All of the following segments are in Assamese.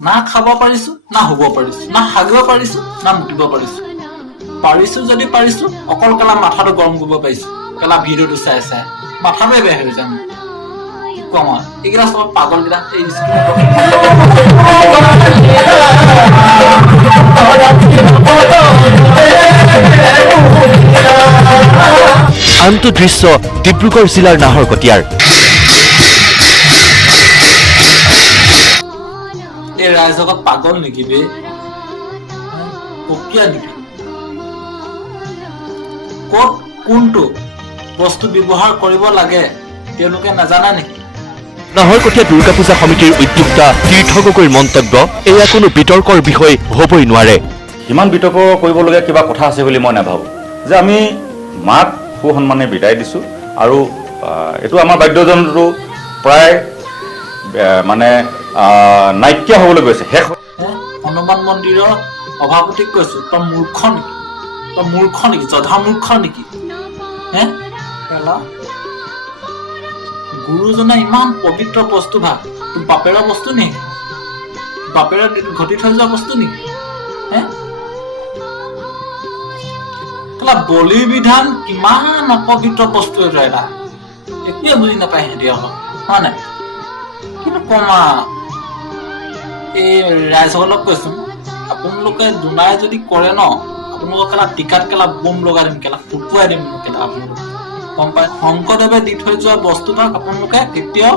না খাব পাৰিছো না শুব পাৰিছো না হাগিব পাৰিছো না মুতিব পাৰিছো পাৰিছো যদি পাৰিছো অকল কেলা মাথাটো গৰম কৰিব পাৰিছো কেলা ভিডিঅ'টো চাই চাই মাথাটোৱে বেয়া হৈ যাম কম এইকেইটা চব পাগল কেইটা এই আনটো দৃশ্য ডিব্ৰুগড় জিলাৰ নাহৰকটীয়াৰ এই ৰাইজক পাগল নেকি বে প্ৰক্ৰিয়া নেকি ক'ত কোনটো বস্তু ব্যৱহাৰ কৰিব লাগে তেওঁলোকে নাজানে নেকি নাহৰকটীয়া দুৰ্গা পূজা সমিতিৰ উদ্যোক্তা তীৰ্থ গগৈৰ মন্তব্য এয়া কোনো বিতৰ্কৰ বিষয় হ'বই নোৱাৰে ইমান বিতৰ্ক কৰিবলগীয়া কিবা কথা আছে বুলি মই নাভাবোঁ যে আমি মাক সুসন্মানে বিদায় দিছোঁ আৰু এইটো আমাৰ বাদ্যযন্ত্ৰটো প্ৰায় মানে নাইকিয়া হ'বলৈ গৈছে শেষ হনুমান মন্দিৰৰ সভাপতিক কৈছো তই মূৰ্খ নেকি জধা মূৰ্খ নেকি হে গুৰুজনে ইমান পবিত্ৰ বস্তু ভাগ তোৰ বাপেৰৰ বস্তু নেকি বাপেৰে ঘটি থৈ যোৱা বস্তু নেকি হে বলি বিধান কিমান অপবিত্ৰ বস্তু এটা একোৱে বুজি নাপায় সিহঁতি অলপ হয় নাই কিন্তু কমা এই ৰাইজসকলক কৈছো আপোনালোকে দুনাই যদি কৰে ন আপোনালোকক কেলা টিকাত কেলা বোম লগাই দিম কেলা ফুটুৱাই দিম কেলা আপোনালোক গম পাই শংকৰদেৱে দি থৈ যোৱা বস্তুভাগ আপোনালোকে কেতিয়াও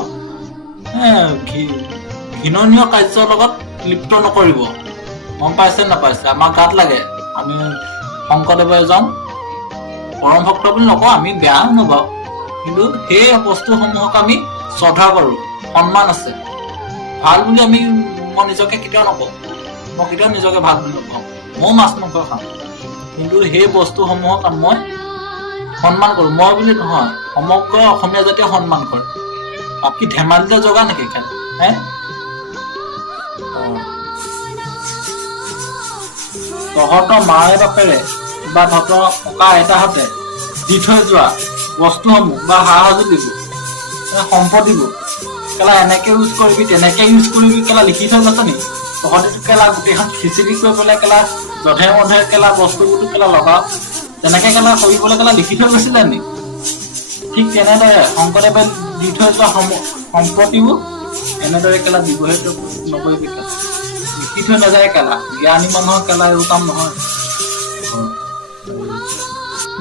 ঘৃণনীয় কাৰ্যৰ লগত লিপ্ত নকৰিব গম পাইছে নাপাইছে আমাৰ গাত লাগে আমি শংকৰদেৱে এজন পৰম ভক্ত বুলি নকওঁ আমি বেয়া নগাওঁ কিন্তু সেই বস্তুসমূহক আমি শ্ৰদ্ধা কৰোঁ সন্মান আছে ভাল বুলি আমি মই নিজকে কেতিয়াও নকওঁ মই কেতিয়াও নিজকে ভাল বুলি নকওঁ ময়ো মাছ মাংস খাওঁ কিন্তু সেই বস্তুসমূহক মই সন্মান কৰোঁ মই বুলি নহয় সমগ্ৰ অসমীয়া জাতিয়ে সন্মান কৰে বাকী ধেমালিতে জগা নেকি কেন হে তহঁতৰ মায়ে বাপেৰে বা তহঁতৰ ককা আইতাহঁতে দি থৈ যোৱা বস্তুসমূহ বা সা সঁজুলিবোৰ সম্পত্তিবোৰ কেলা এনেকে ইউজ কৰিবি তেনেকে ইউজ কৰিবি কেলা লিখি থৈ গৈছে নেকি তহঁতিটো কেলা গোটেইখন খিচিৰি কৰি পেলাই কেলা জধে মধে কেলা বস্তুবোৰটো কেলা লগাও তেনেকে কেলা কৰিবলৈ কেলা লিখি থৈ গৈছিলে নি ঠিক তেনেদৰে শংকৰদেৱে দি থৈ যোৱা সম্পত্তিবোৰ এনেদৰে কেলা ব্যৱহৃত নকৰিবি কেলা লিখি থৈ নাযায় কেলা জ্ঞানী মানুহৰ কেলা এইবোৰ কাম নহয়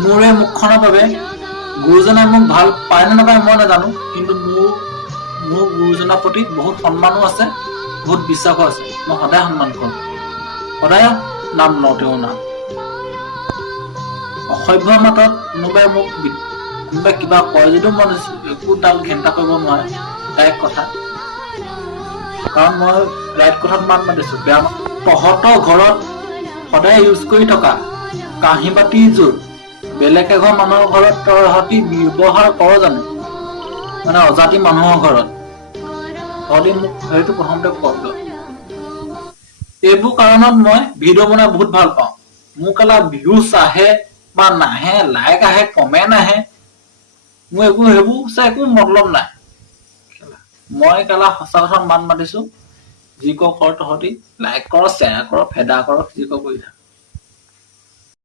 মোৰ এই মুখখনৰ বাবে গুৰুজনে মোক ভাল পায় নে নাপায় মই নাজানো কিন্তু মোৰ গুৰুজনাৰ প্ৰতি বহুত সন্মানো আছে বহুত বিশ্বাসো আছে মই সদায় সন্মান কৰোঁ সদায় নাম লওঁ তেওঁৰ নাম অসভ্য মাতত কোনোবাই মোক কোনোবাই কিবা কয় যদিও মই একো তাল ঘেণ্টা কৰিব নোৱাৰে ডাইৰেক্ট কথা কাৰণ মই ৰাইট কথাত মাত মাতিছো বেয়া তহঁতৰ ঘৰত সদায় ইউজ কৰি থকা কাঁহী বাতিযোৰ বেলেগ এঘৰ মানুহৰ ঘৰত তহঁতি ব্যৱহাৰ কৰ জানো মানে অজাতি মানুহৰ ঘৰত তহঁতি মোক সেইটো প্ৰথমতে কওক এইবোৰ কাৰণত মই ভিডিঅ' বনাই বহুত ভাল পাওঁ মোৰ কেলা ভিউজ আহে বা নাহে লাইক আহে কমেণ্ট আহে মোৰ সেইবোৰ চাই একো মতলব নাই মই কেলা সঁচা কথা মান মাতিছো যি কৰ তহঁতি লাইক কৰ শ্বেয়াৰ কৰ ফেদা কৰ যি কৰ কৰি থাক